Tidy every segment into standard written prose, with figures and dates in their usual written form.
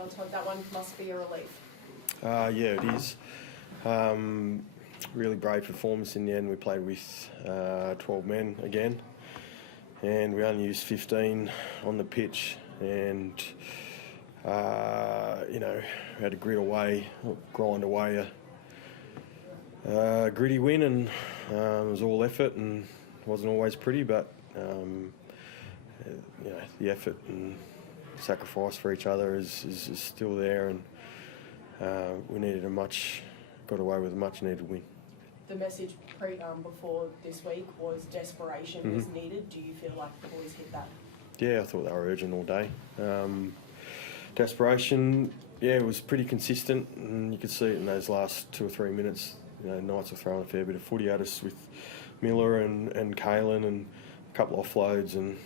Well, Todd, that one must be a relief. Yeah, it is. Really brave performance in the end. We played with 12 men again, and we only used 15 on the pitch. And we had to grind away a gritty win, and it was all effort and wasn't always pretty, but the effort and sacrifice for each other is still there, and we got away with a much needed win. The message before this week was desperation was needed. Do you feel like the boys hit that? Yeah, I thought they were urgent all day. Desperation, it was pretty consistent, and you could see it in those last 2 or 3 minutes. Knights were throwing a fair bit of footy at us with Miller and Kalen, and a couple of offloads, and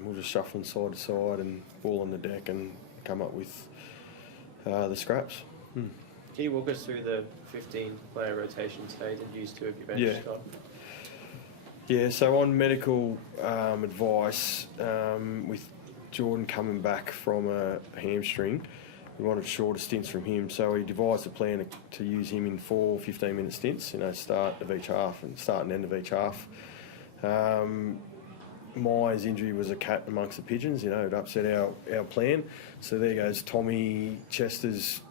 we were just shuffling side to side and ball on the deck and come up with the scraps. Can you walk us through the 15-player rotation today that used to have your bench, Scott? Yeah, so on medical advice, with Jordan coming back from a hamstring, we wanted shorter stints from him, so we devised a plan to use him in 4 15-minute stints, start of each half and start and end of each half. My's injury was a cat amongst the pigeons, it upset our plan. So there goes Tommy Chester's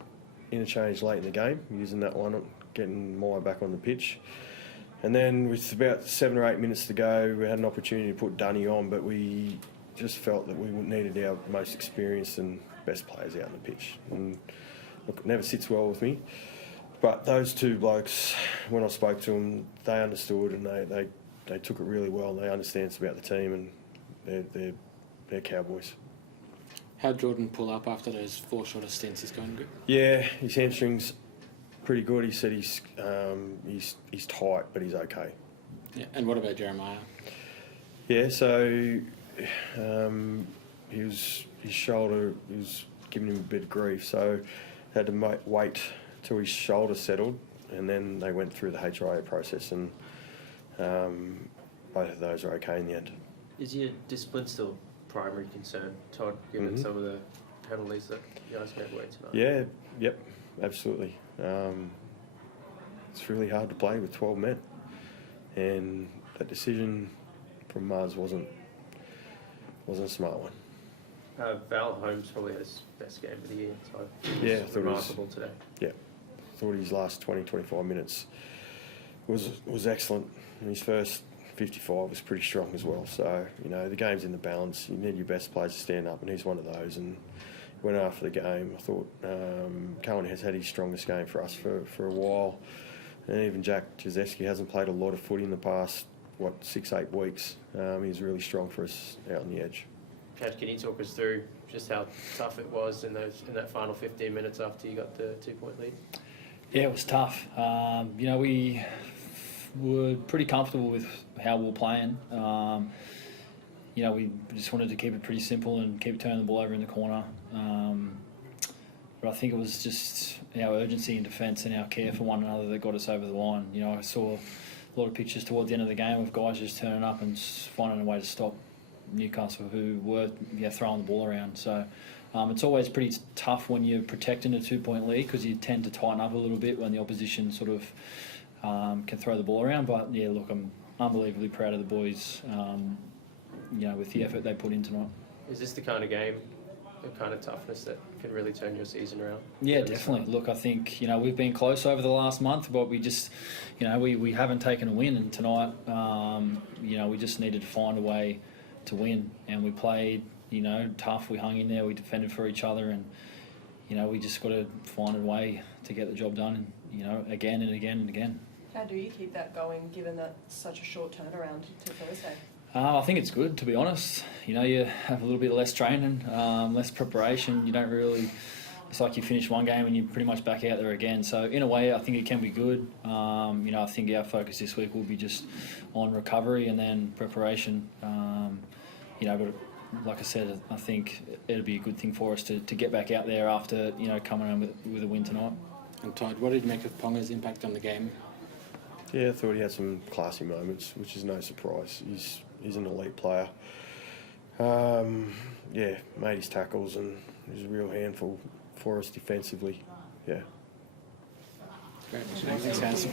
interchange late in the game, using that one, getting My back on the pitch. And then with about 7 or 8 minutes to go, we had an opportunity to put Dunny on, but we just felt that we needed our most experienced and best players out on the pitch. And look, it never sits well with me. But those two blokes, when I spoke to them, they understood, and they took it really well. They understand it's about the team, and they're Cowboys. How'd Jordan pull up after those 4 shorter stints? He's going good? Yeah, his hamstring's pretty good. He said he's tight, but he's okay. Yeah, and what about Jeremiah? Yeah, so his shoulder was giving him a bit of grief, so had to wait till his shoulder settled, and then they went through the HIA process, and both of those are okay in the end. Is your discipline still primary concern, Todd, given some of the penalties that you guys made away tonight? Yeah, yep, absolutely. It's really hard to play with 12 men, and that decision from Mars wasn't a smart one. Val Holmes probably his best game of the year, so yeah, I thought remarkable today. Yeah, I thought his last 20, 25 minutes was excellent. And his first 55 was pretty strong as well. So, the game's in the balance. You need your best players to stand up, and he's one of those. And went after the game. I thought Cohen has had his strongest game for us for a while. And even Jack Jezewski hasn't played a lot of footy in the past, 6-8 weeks. He's really strong for us out on the edge. Cash, can you talk us through just how tough it was in that final 15 minutes after you got the 2-point lead? Yeah, it was tough. We were pretty comfortable with how we were playing. We just wanted to keep it pretty simple and keep turning the ball over in the corner. But I think it was just our urgency in defence and our care for one another that got us over the line. I saw a lot of pictures towards the end of the game of guys just turning up and finding a way to stop Newcastle, who were throwing the ball around. So it's always pretty tough when you're protecting a 2-point lead, because you tend to tighten up a little bit when the opposition sort of can throw the ball around. But yeah, look, I'm unbelievably proud of the boys, with the effort they put in tonight. Is this the kind of game, the kind of toughness that can really turn your season around? Yeah, definitely. Look, I think, we've been close over the last month, but we just, we haven't taken a win. And tonight, we just needed to find a way to win. And we played, tough. We hung in there. We defended for each other. And, we just got to find a way to get the job done, again and again and again. How do you keep that going, given that such a short turnaround to Thursday? I think it's good, to be honest. You have a little bit less training, less preparation. You don't really... It's like you finish one game and you're pretty much back out there again. So in a way, I think it can be good. I think our focus this week will be just on recovery and then preparation. But like I said, I think it'll be a good thing for us to get back out there after, coming home with a win tonight. And Todd, what did you make of Ponga's impact on the game? Yeah, I thought he had some classy moments, which is no surprise. He's an elite player. Yeah, made his tackles and was a real handful for us defensively. Yeah. Great. Thanks, Hanson.